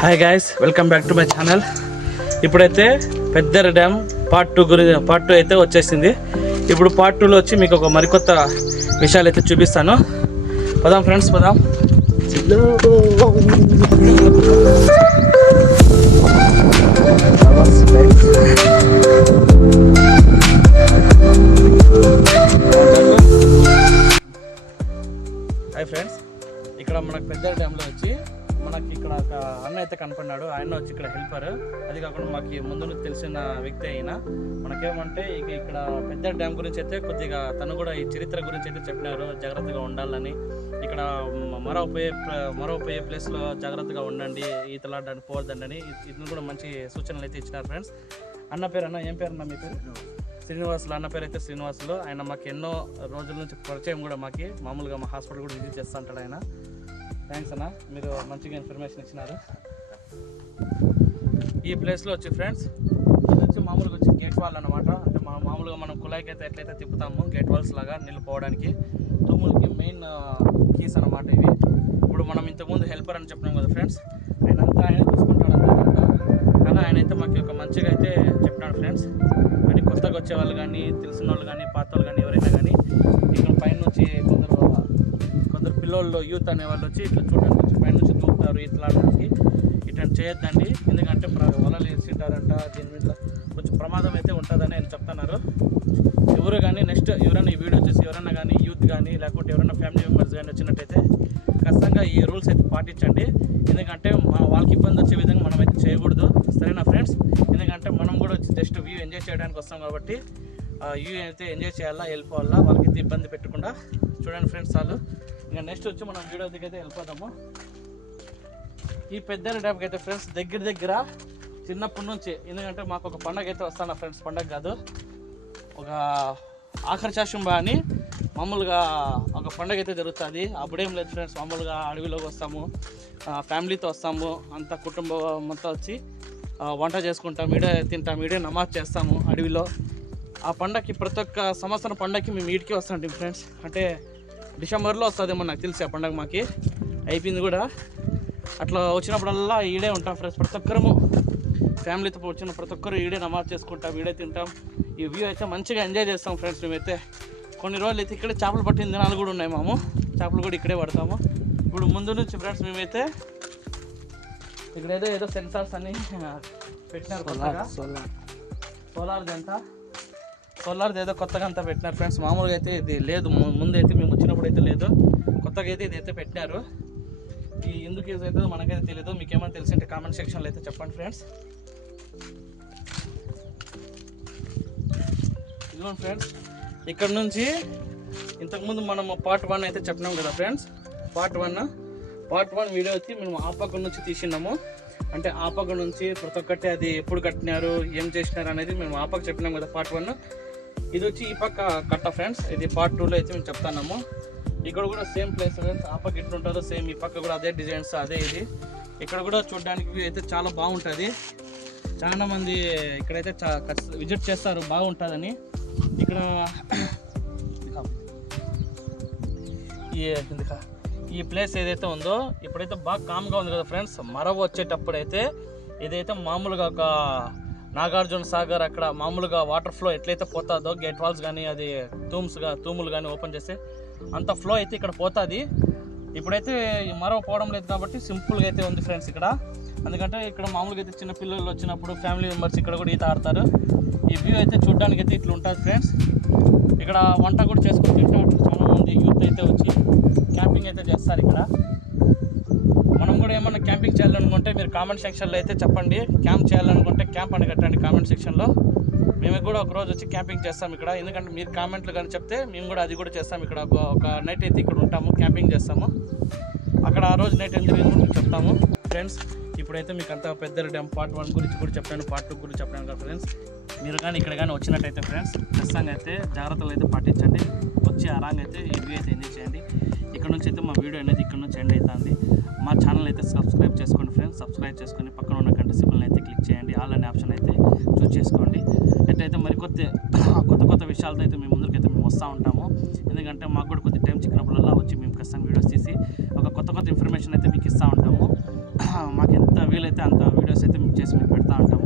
Hi guys, welcome back to my channel. ఇప్పుడైతే పెద్దర dam part 2 అయితే వచ్చేసింది. ఇప్పుడు పార్ట్ 2లో వచ్చి మీకు ఒక మరికొత్త విషయాలు అయితే చూపిస్తాను. పదాం ఫ్రెండ్స్, పదాం. హాయ్ ఫ్రెండ్స్, ఇక్కడ మనకు పెద్దర డ్యామ్లో వచ్చి మనకి ఇక్కడ ఒక అన్న అయితే కనపడినాడు. ఆయన వచ్చి ఇక్కడ హెల్పర్. అది కాకుండా మాకు ముందు తెలిసిన వ్యక్తి అయినా మనకేమంటే ఇక్కడ పెద్ద డ్యామ్ గురించి అయితే కొద్దిగా తను కూడా ఈ చరిత్ర గురించి అయితే చెప్పినారు. జాగ్రత్తగా ఉండాలని, ఇక్కడ మరో పోయే ప్లేస్లో జాగ్రత్తగా ఉండండి, ఈతలాడడానికి పోవద్దండి. ఇది కూడా మంచి సూచనలు అయితే ఇచ్చినారు ఫ్రెండ్స్. అన్న పేరు అన్న ఏం పేరు అన్న? మీ పేరు శ్రీనివాసులు. అన్న పేరు అయితే శ్రీనివాసులు. ఆయన మాకు ఎన్నో రోజుల నుంచి పరిచయం కూడా. మామూలుగా మా హాస్పిటల్ కూడా విజిట్ చేస్తూ ఉంటాడు ఆయన. థ్యాంక్స్ అన్న, మీరు మంచిగా ఇన్ఫర్మేషన్ ఇచ్చినారు. ఈ ప్లేస్లో వచ్చి ఫ్రెండ్స్, ఇది వచ్చి మామూలుగా వచ్చి గేట్ వాల్ అనమాట. అంటే మామూలుగా మనం కుళాయికి అయితే ఎట్లయితే తిప్పుతాము గేట్ వాల్స్ లాగా నీళ్ళు పోవడానికి, తూములకి మెయిన్ కీస్ అనమాట ఇవి. ఇప్పుడు మనం ఇంతకుముందు హెల్పర్ అని చెప్పినాం కదా ఫ్రెండ్స్, ఆయన చూసుకుంటాడు అంతా. కానీ ఆయన అయితే మాకు ఒక మంచిగా అయితే చెప్పినాడు ఫ్రెండ్స్. కానీ కొత్తగా వచ్చే వాళ్ళు కానీ, తెలిసిన వాళ్ళు కానీ, పాత వాళ్ళు కానీ, ఎవరైనా కానీ ఇక్కడ పైన వచ్చి కొందరు పిల్లలు యూత్ అనే వాళ్ళు వచ్చి ఇట్లా చూడడానికి వచ్చి పైన నుంచి దూకుతారు ఈతలాడడానికి. ఇట్లా చేయొద్దండి, ఎందుకంటే వలలు వేసింటారంట. దీని మీద కొంచెం ప్రమాదం అయితే ఉంటుందని ఆయన చెప్తున్నారు. ఎవరు కానీ నెక్స్ట్ ఎవరైనా ఈ వీడియో చూసి ఎవరైనా కానీ యూత్ కానీ, లేకుంటే ఎవరైనా ఫ్యామిలీ మెంబర్స్ కానీ వచ్చినట్టయితే ఖచ్చితంగా ఈ రూల్స్ అయితే పాటించండి. ఎందుకంటే వాళ్ళకి ఇబ్బంది వచ్చే విధంగా మనం అయితే చేయకూడదు, సరేనా ఫ్రెండ్స్? ఎందుకంటే మనం కూడా వచ్చి జస్ట్ వ్యూ ఎంజాయ్ చేయడానికి వస్తాం కాబట్టి వ్యూ అయితే ఎంజాయ్ చేయాలా, వెళ్ళిపోవాలా. వాళ్ళకైతే ఇబ్బంది పెట్టకుండా చూడండి ఫ్రెండ్స్ చాలు. ఇంకా నెక్స్ట్ వచ్చి మనం వీడియో దగ్గర అయితే వెళ్ళిపోదాము. ఈ పెద్ద డ్యామ్కి అయితే ఫ్రెండ్స్ దగ్గర చిన్నప్పటి నుంచి, ఎందుకంటే మాకు ఒక పండగ అయితే వస్తాను ఫ్రెండ్స్. పండగ కాదు, ఒక ఆఖరిచాశుంబ అని మామూలుగా ఒక పండగ అయితే జరుగుతుంది. అప్పుడేం లేదు ఫ్రెండ్స్, మామూలుగా అడవిలోకి వస్తాము, ఫ్యామిలీతో వస్తాము, అంత కుటుంబం అంతా వచ్చి వంట చేసుకుంటాం, ఈడే తింటాం, ఈడే నమాజ్ చేస్తాము అడవిలో. ఆ పండగకి ప్రతి ఒక్క సంవత్సరం పండగకి మేము వీటికి వస్తాం ఫ్రెండ్స్. అంటే డిసెంబర్లో వస్తుందేమో నాకు తెలిసి ఆ పండగ. మాకి అయిపోయింది కూడా. అట్లా వచ్చినప్పుడల్లా ఈడే ఉంటాం ఫ్రెండ్స్. ప్రతి ఒక్కరము ఫ్యామిలీతో వచ్చిన ప్రతి ఒక్కరు ఈడే నమాజ్ చేసుకుంటాం, ఈడే తింటాం. ఈ వ్యూ అయితే మంచిగా ఎంజాయ్ చేస్తాం ఫ్రెండ్స్. మేమైతే కొన్ని రోజులు అయితే ఇక్కడే చేపలు పట్టిన దినాలు కూడా ఉన్నాయి. చేపలు కూడా ఇక్కడే పడతాము. ఇప్పుడు ముందు నుంచి ఫ్రెండ్స్ మేమైతే ఇక్కడ ఏదో సెన్సార్స్ అన్ని పెట్టినారు కొత్తగా. సోలార్ది ఏదో కొత్తగా అంతా పెట్టినారు ఫ్రెండ్స్. మామూలుగా అయితే ఇది లేదు, ముందైతే మేము వచ్చినప్పుడు అయితే లేదు. కొత్తగా అయితే ఇది అయితే పెట్టినారు. ఈ ఎందుకు యూజ్ అవుతుందో మనకైతే తెలియదు. మీకు ఏమైనా తెలిసింటే కామెంట్ సెక్షన్లో అయితే చెప్పండి ఫ్రెండ్స్. ఇదిగోండి ఫ్రెండ్స్, ఇక్కడ నుంచి ఇంతకుముందు మనం పార్ట్ 1 అయితే చెప్పినాం కదా ఫ్రెండ్స్. పార్ట్ 1 వీడియో వచ్చి మేము ఆ పక్క నుంచి తీసినాము. అంటే ఆ పక్క నుంచి ప్రతి ఒక్కటి అది ఎప్పుడు కట్టినారు, ఏం చేసినారు అనేది మేము ఆ పక్క చెప్పినాం కదా పార్ట్ 1. ఇది వచ్చి ఈ పక్క కట్ట ఫ్రెండ్స్. ఇది పార్ట్ 2లో అయితే మేము చెప్తున్నాము. ఇక్కడ కూడా సేమ్ ప్లేస్ ఫ్రెండ్స్. ఆ పక్క ఎట్లుంటుందో సేమ్ ఈ పక్క కూడా అదే డిజైన్స్, అదే ఇది. ఇక్కడ కూడా చూడడానికి అయితే చాలా బాగుంటుంది. చాలా మంది ఇక్కడైతే విజిట్ చేస్తారు, బాగుంటుందని. ఇక్కడ ఈ ప్లేస్ ఏదైతే ఉందో ఇప్పుడైతే బాగా కామ్గా ఉంది కదా ఫ్రెండ్స్. మరవ వచ్చేటప్పుడు అయితే ఇదైతే మామూలుగా ఒక నాగార్జున సాగర్ అక్కడ మామూలుగా వాటర్ ఫ్లో ఎట్లయితే పోతుందో, గేట్ వాల్స్ కానీ అది తూములు కానీ ఓపెన్ చేస్తే అంత ఫ్లో అయితే ఇక్కడ పోతుంది. ఇప్పుడైతే మరవ పోవడం లేదు కాబట్టి సింపుల్గా అయితే ఉంది ఫ్రెండ్స్ ఇక్కడ. ఎందుకంటే ఇక్కడ మామూలుగా అయితే చిన్న పిల్లలు వచ్చినప్పుడు ఫ్యామిలీ మెంబర్స్ ఇక్కడ కూడా ఈత ఆడతారు. ఈ వ్యూ అయితే చూడడానికి అయితే ఇట్లా ఉంటుంది ఫ్రెండ్స్. ఇక్కడ వంట కూడా చేసుకొని తింటారు చాలామంది యూత్ అయితే వచ్చి క్యాంపింగ్ అయితే చేస్తారు ఇక్కడ. మనం కూడా ఏమన్నా క్యాంపింగ్ చేయాలనుకుంటే మీరు కామెంట్ సెక్షన్లో అయితే చెప్పండి. క్యాంప్ చేయాలనుకుంటే క్యాంప్ అని కట్టండి కామెంట్ సెక్షన్లో. మేము కూడా ఒక రోజు వచ్చి క్యాంపింగ్ చేస్తాం ఇక్కడ. ఎందుకంటే మీరు కామెంట్లు కానీ చెప్తే మేము కూడా అది కూడా చేస్తాం. ఇక్కడ ఒక నైట్ అయితే ఇక్కడ ఉంటాము, క్యాంపింగ్ చేస్తాము. అక్కడ ఆ రోజు నైట్ ఏం జరిగింది మీకు చెప్తాము ఫ్రెండ్స్. ఇప్పుడైతే మీకు అంతా పెద్ద డ్యామ్ పార్ట్ 1 గురించి కూడా చెప్పాను, పార్ట్ 2 గురించి చెప్పాను కదా ఫ్రెండ్స్. మీరు కానీ ఇక్కడ కానీ వచ్చినట్టయితే ఫ్రెండ్స్ ఖచ్చితంగా అయితే జాగ్రత్తలు అయితే పాటించండి. వచ్చి ఆరాంగా అయితే ఈ వ్యూ అయితే ఎంజాయ్ చేయండి. ఇక్కడ నుంచి అయితే మా వీడియో అనేది ఇక్కడ నుంచి ఎండ్ అవుతుంది. మా ఛానల్ అయితే సబ్స్క్రైబ్ చేసుకోండి ఫ్రెండ్స్. సబ్స్క్రైబ్ చేసుకొని పక్కన ఉన్న గంట సింబల్ని అయితే క్లిక్ చేయండి. ఆల్ అనే ఆప్షన్ అయితే చూస్ చేసుకోండి. ఎట్లయితే మరి కొత్త విషయాలతో అయితే మేము ముందుకైతే మేము వస్తూ ఉంటాము. ఎందుకంటే మాకు కూడా కొద్ది టైం చిక్కినప్పుడల్లా వచ్చి మేము ఖచ్చితంగా వీడియోస్ తీసి ఒక కొత్త ఇన్ఫర్మేషన్ అయితే మీకు ఇస్తూ ఉంటాము. మాకు ఎంత వీలైతే అంత వీడియోస్ అయితే చేసి మీకు పెడతా ఉంటాము.